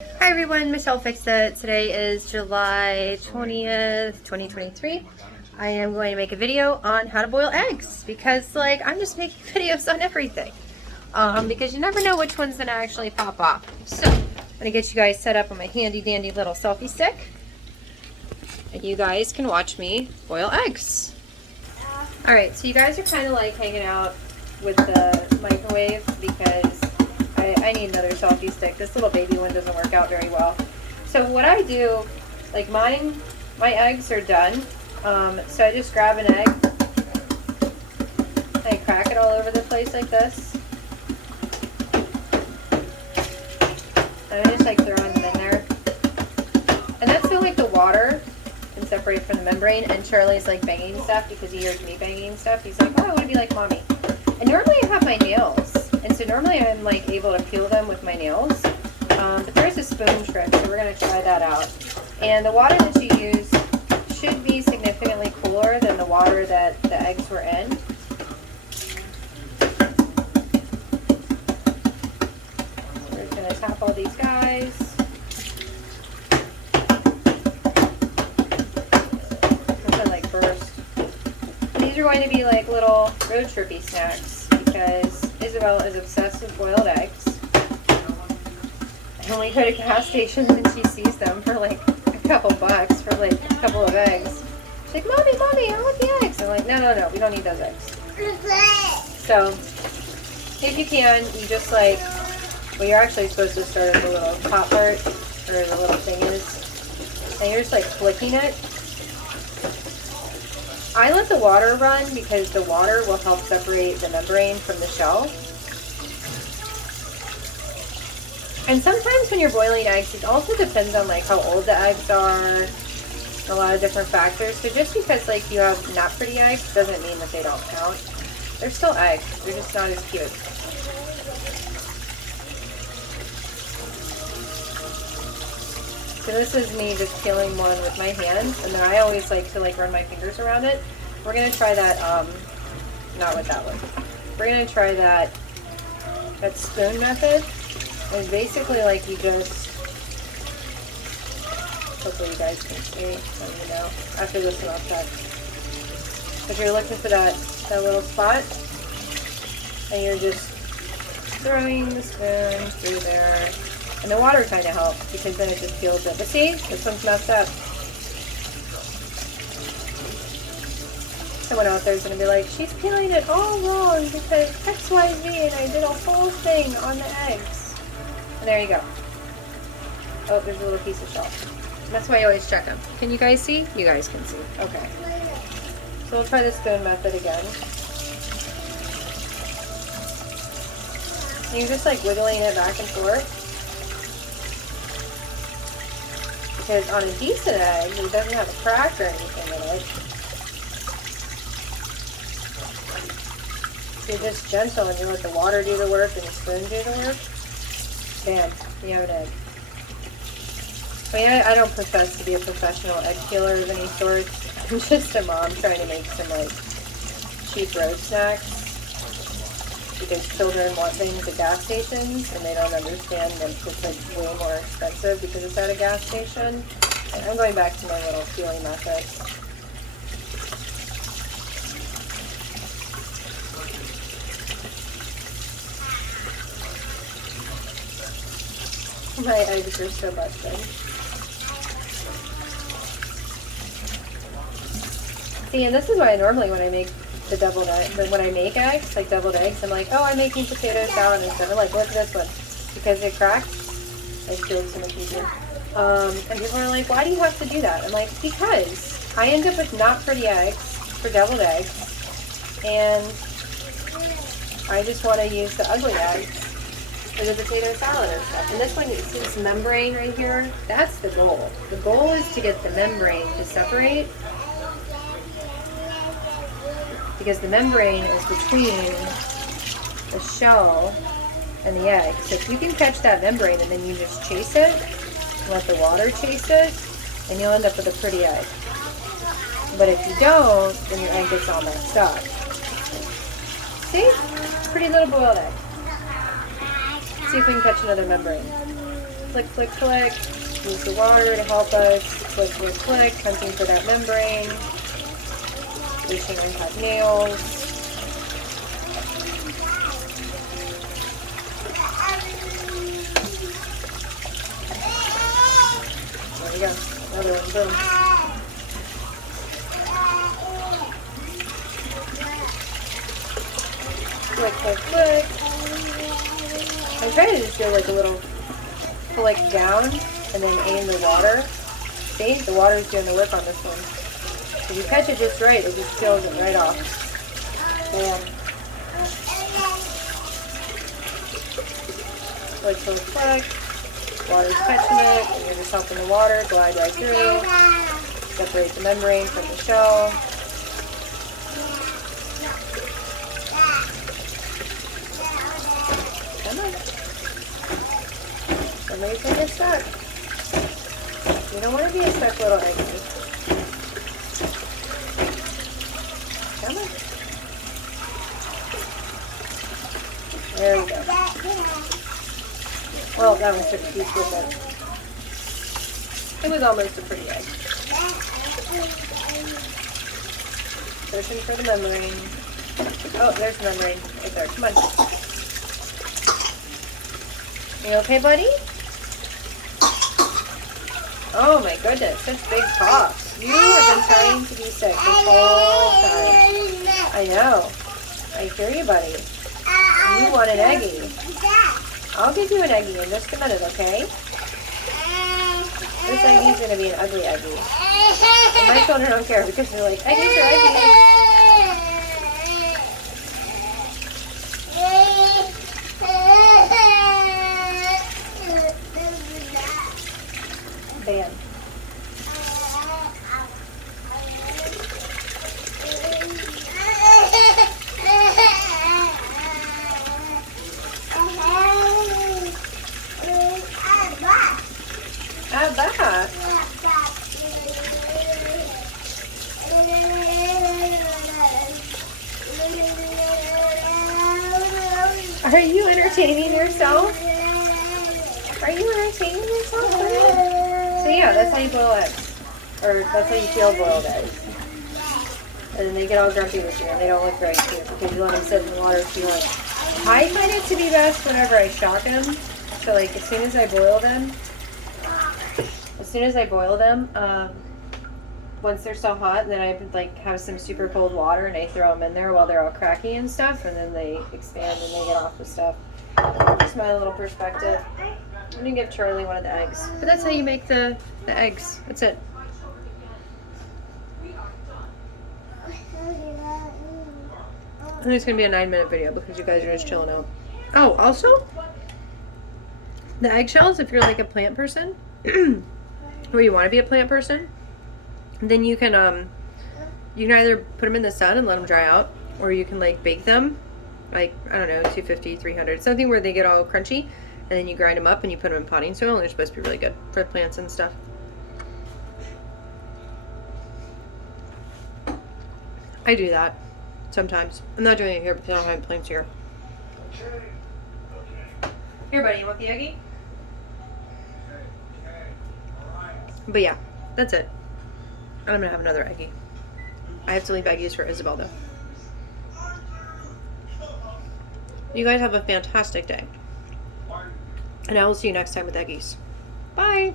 Hi everyone, Michelle Fixed It. Today is July 20th, 2023. I am going to make a video on how to boil eggs because I'm just making videos on everything. Because you never know which one's going to actually pop off. So, I'm going to get you guys set up on my handy dandy little selfie stick. And you guys can watch me boil eggs. Alright, so you guys are kind of like hanging out with the microwave because I need another selfie stick. This little baby one doesn't work out very well. So what I do, like my eggs are done. So I just grab an egg. I crack it all over the place like this. And I just like throwing them in there. And that's so like the water can separate from the membrane. And Charlie's like banging stuff because he hears me banging stuff. He's like, oh, I want to be like mommy. And normally I have my nails. And so normally I'm like able to peel them with my nails, but there's a spoon trick, so we're going to try that out. And the water that you use should be significantly cooler than the water that the eggs were in. We're just going to tap all these guys. I'm going to like burst. And these are going to be like little road trippy snacks because Isabel is obsessed with boiled eggs. I only go to gas stations and she sees them for like a couple bucks for like a couple of eggs. She's like, Mommy, I want the eggs. I'm like, no, we don't need those eggs. So, if you can, you just like, well, you're actually supposed to start at the little top part, or the little thing is, and you're just like flicking it. I let the water run because the water will help separate the membrane from the shell. And sometimes when you're boiling eggs, it also depends on like how old the eggs are, a lot of different factors. So just because like you have not pretty eggs doesn't mean that they don't count. They're still eggs, they're just not as cute. So this is me just peeling one with my hands, and then I always like to like run my fingers around it. We're gonna try that, not with that one. We're gonna try that spoon method. And basically like you just, hopefully you guys can see, let me know. After this one I'll check. If you're looking for that little spot, and you're just throwing the spoon through there. And the water kind of helps because then it just peels it. But see, this one's messed up. Someone out there is going to be like, she's peeling it all wrong because X, Y, Z, and I did a whole thing on the eggs. And there you go. Oh, there's a little piece of shell. That's why I always check them. Can you guys see? You guys can see. Okay. So we'll try the spoon method again. And you're just like wiggling it back and forth. Because on a decent egg, it doesn't have a crack or anything in it. So you're just gentle and you let the water do the work and the spoon do the work. Bam, you have an egg. I mean, I don't profess to be a professional egg peeler of any sort. I'm just a mom trying to make some like cheap road snacks. Because children want things at gas stations and they don't understand that it's like way more expensive because it's at a gas station. And I'm going back to my little peeling method. My eggs are so busted. See, and this is why normally when I make the deviled egg, when I make eggs, like deviled eggs, I'm like, oh, I'm making potato salad and stuff. I'm like, look at this one. Because it cracked, I peeled so much easier. And people are like, why do you have to do that? I'm like, because I end up with not pretty eggs for deviled eggs, and I just want to use the ugly eggs for the potato salad and stuff. And this one, it's this membrane right here. That's the goal. The goal is to get the membrane to separate. Because the membrane is between the shell and the egg. So if you can catch that membrane and then you just chase it, let the water chase it, and you'll end up with a pretty egg. But if you don't, then your egg gets all messed up. See? Pretty little boiled egg. See if we can catch another membrane. Click, click, click. Use the water to help us. Click, click, click. Hunting for that membrane. Wishing I had nails. There we go. Another one. Boom. Click, click, click. I'm trying to just do like a little click down and then aim the water. See, the water is doing the work on this one. If you catch it just right, it just peels it right off. Bam. Click, click, click. Water's catching it, and you're just helping the water glide right through. Separate the membrane from the shell. Come on. Somebody's gonna get stuck. You don't want to be a stuck little egg. Come on. There we go. Well, that one took a piece with it. It was almost a pretty egg. Searching for the membrane. Oh, there's the membrane. Right there. Come on. You okay, buddy? Oh my goodness, such big pops. You have been trying to be sick this whole time. I know. I hear you, buddy. You want an eggie. I'll give you an eggie in just a minute, okay? This eggie's gonna be an ugly eggie. And my children don't care because they're like, eggies are eggies. Bam. Add that. Are you entertaining yourself? Are you entertaining yourself? So yeah, that's how you boil eggs. Or that's how you peel boiled eggs. And then they get all grumpy with you and they don't look very cute because you let them sit in the water too much. I find it to be best whenever I shock them. So like as soon as I boil them, once they're so hot, then I like have some super cold water and I throw them in there while they're all cracky and stuff, and then they expand and they get off the stuff. Just my little perspective. I'm gonna give Charlie one of the eggs, but that's how you make the eggs. That's it. I think it's gonna be a 9-minute video because you guys are just chilling out. Oh, also, the eggshells, if you're like a plant person, or you want to be a plant person, then you can either put them in the sun and let them dry out, or you can like bake them, like, I don't know, 250, 300, something where they get all crunchy, and then you grind them up and you put them in potting soil, and they're supposed to be really good for plants and stuff. I do that sometimes. I'm not doing it here because I don't have plants here. Here, buddy, you want the eggie? But yeah, that's it. And I'm gonna have another eggie. I have to leave eggies for Isabel though. You guys have a fantastic day. And I will see you next time with eggies. Bye!